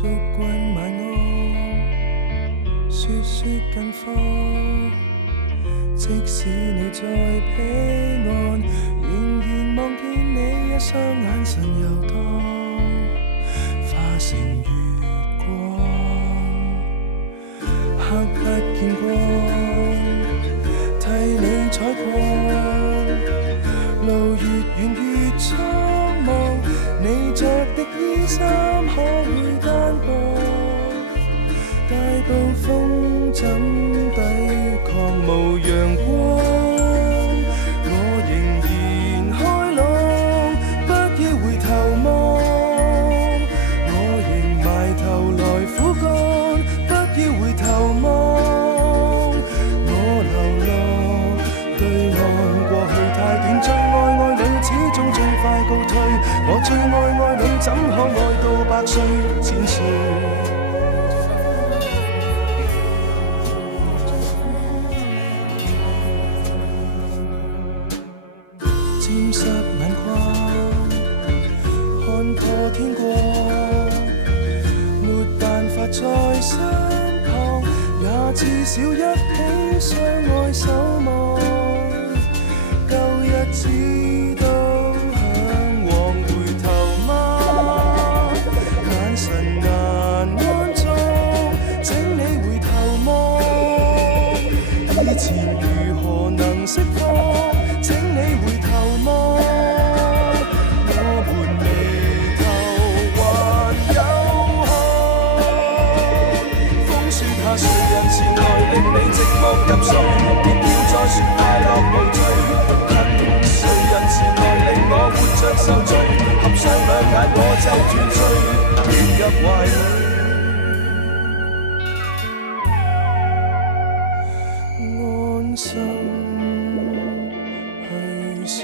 祝君晚安，說近況。即使你在彼岸，仍然望見你一雙眼神遊蕩，化成月光。刻不見光，替你採光。路越遠越蒼茫，你着的衣衫可會單薄？大步風怎抵抗無陽光？我仍然開朗，不要回頭望。我仍埋頭來苦幹，不要回頭望。我流落對岸，過去太短，最愛侶始終最快告退。我最愛侶怎可愛到百歲千歲？沾濕眼眶，看破天光，沒辦法再相抗，也至少一起相愛守望。舊日子都向往，回頭嗎？眼神難安裝，請你回頭望。以前如何能釋放？請你回頭望，我們眉頭還有汗。風雪下，誰人前來令你寂寞入睡？別要再說快樂無罪，誰人前來令我活着受罪？合上兩眼我就斷罪，跌入懷裡，安心去睡。